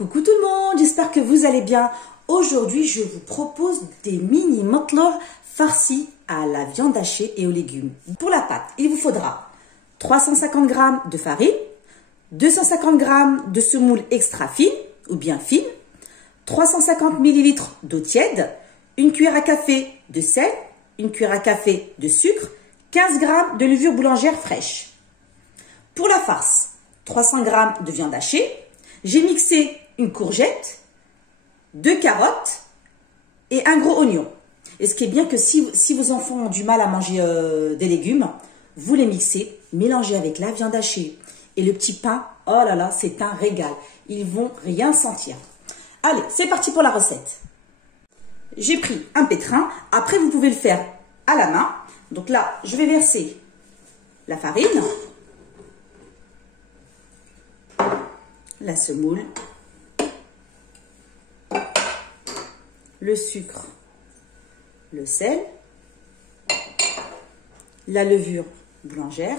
Coucou tout le monde, j'espère que vous allez bien. Aujourd'hui, je vous propose des mini motlour farcis à la viande hachée et aux légumes. Pour la pâte, il vous faudra 350 g de farine, 250 g de semoule extra fine ou bien fine, 350 ml d'eau tiède, une cuillère à café de sel, une cuillère à café de sucre, 15 g de levure boulangère fraîche. Pour la farce, 300 g de viande hachée, j'ai mixé une courgette, 2 carottes et un gros oignon. Et ce qui est bien que si vos enfants ont du mal à manger des légumes, vous les mixez, mélangez avec la viande hachée et le petit pain. Oh là là, c'est un régal. Ils vont rien sentir. Allez, c'est parti pour la recette. J'ai pris un pétrin. Après, vous pouvez le faire à la main. Donc là, je vais verser la farine, la semoule, le sucre, le sel, la levure boulangère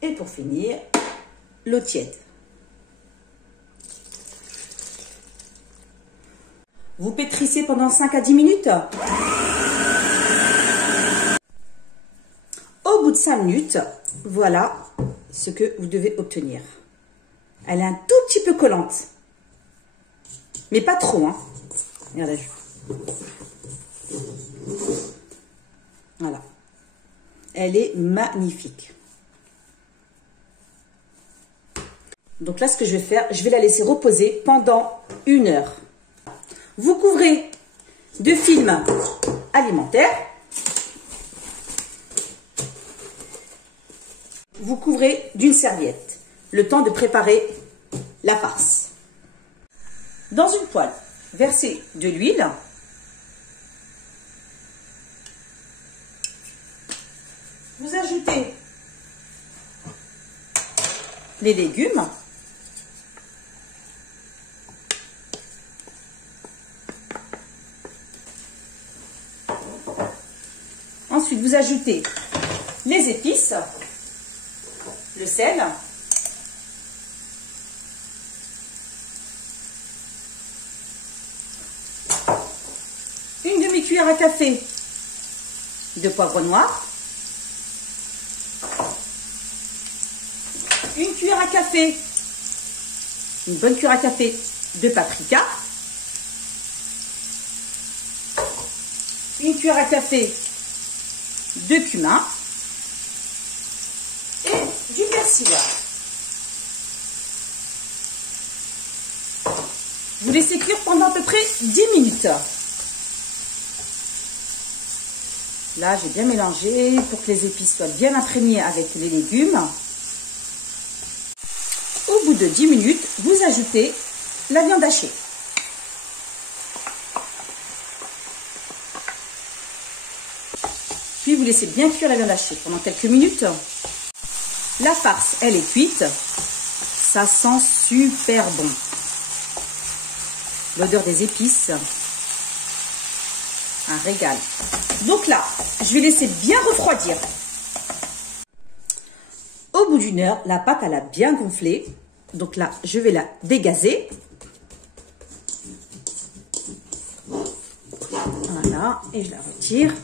et pour finir, l'eau tiède. Vous pétrissez pendant 5 à 10 minutes. Au bout de 5 minutes, voilà ce que vous devez obtenir. Elle est un tout petit peu collante, mais pas trop, hein. Regardez. Voilà. Elle est magnifique. Donc là, ce que je vais faire, je vais la laisser reposer pendant 1 heure. Vous couvrez de film alimentaire. Vous couvrez d'une serviette. Le temps de préparer la farce. Dans une poêle, versez de l'huile. Vous ajoutez les légumes. Ensuite, vous ajoutez les épices, le sel, une demi-cuillère à café de poivre noir, une cuillère à café, une bonne cuillère à café de paprika, une cuillère à café de cumin et du persil. Vous laissez cuire pendant à peu près 10 minutes. Là, j'ai bien mélangé pour que les épices soient bien imprégnées avec les légumes. Au bout de 10 minutes, vous ajoutez la viande hachée. Puis vous laissez bien cuire la viande hachée pendant quelques minutes. La farce, elle est cuite. Ça sent super bon. L'odeur des épices. Un régal. Donc là, je vais laisser bien refroidir. Au bout d'1 heure, la pâte, elle a bien gonflé. Donc là, je vais la dégazer. Voilà, et je la retire.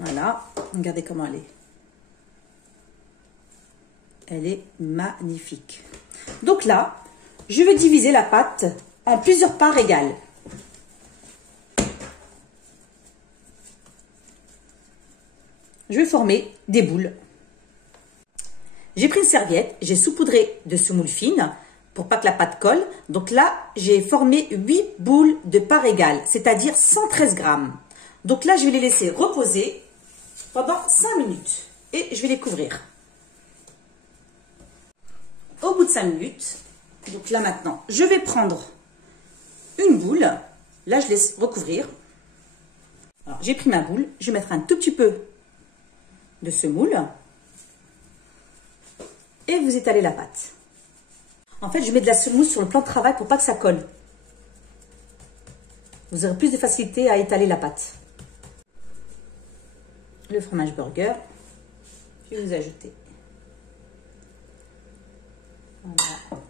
Voilà, regardez comment elle est. Elle est magnifique. Donc là, je vais diviser la pâte en plusieurs parts égales. Je vais former des boules. J'ai pris une serviette, j'ai saupoudré de semoule fine pour pas que la pâte colle. Donc là, j'ai formé 8 boules de parts égales, c'est-à-dire 113 grammes. Donc là, je vais les laisser reposer pendant 5 minutes et je vais les couvrir. Au bout de 5 minutes, donc là maintenant, je vais prendre une boule. Là, je laisse recouvrir. Alors, j'ai pris ma boule, je vais mettre un tout petit peu de semoule et vous étalez la pâte. En fait, je mets de la semoule sur le plan de travail pour pas que ça colle. Vous aurez plus de facilité à étaler la pâte. Le fromage burger. Puis vous ajoutez. Voilà.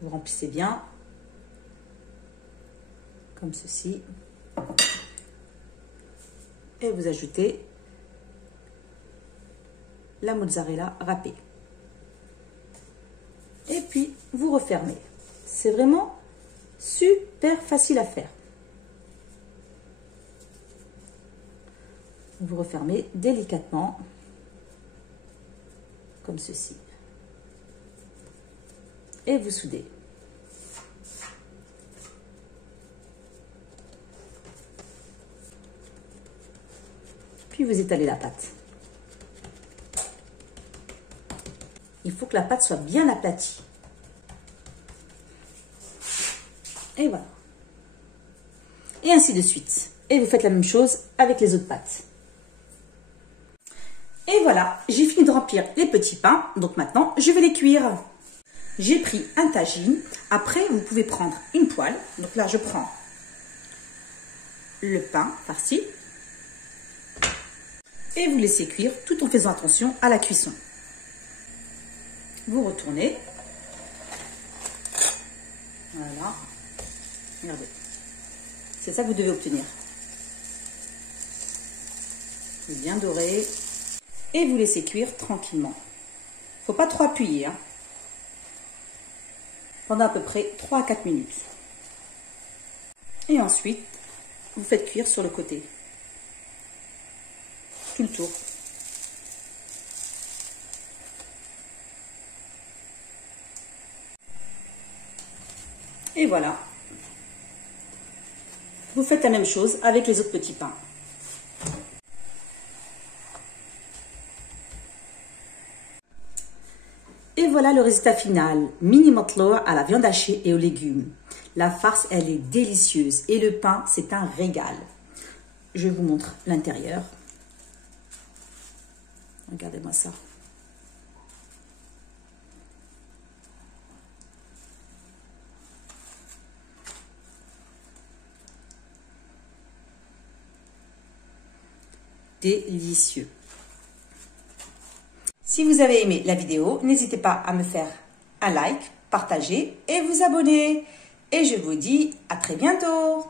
Vous remplissez bien. Comme ceci. Et vous ajoutez la mozzarella râpée. Et puis, vous refermez. C'est vraiment super facile à faire. Vous refermez délicatement, comme ceci. Et vous soudez. Puis vous étalez la pâte. Il faut que la pâte soit bien aplatie. Et voilà. Et ainsi de suite. Et vous faites la même chose avec les autres pâtes. Et voilà, j'ai fini de remplir les petits pains. Donc maintenant, je vais les cuire. J'ai pris un tagine. Après, vous pouvez prendre une poêle. Donc là, je prends le pain farci. Et vous laissez cuire tout en faisant attention à la cuisson. Vous retournez. Voilà. Regardez. C'est ça que vous devez obtenir. Bien doré. Et vous laissez cuire tranquillement. Il ne faut pas trop appuyer. Hein. Pendant à peu près 3 à 4 minutes. Et ensuite, vous faites cuire sur le côté. Tout le tour. Et voilà. Vous faites la même chose avec les autres petits pains. Et voilà le résultat final. Mini matlour à la viande hachée et aux légumes. La farce, elle est délicieuse. Et le pain, c'est un régal. Je vous montre l'intérieur. Regardez-moi ça. Délicieux. Si vous avez aimé la vidéo, n'hésitez pas à me faire un like, partager et vous abonner. Et je vous dis à très bientôt.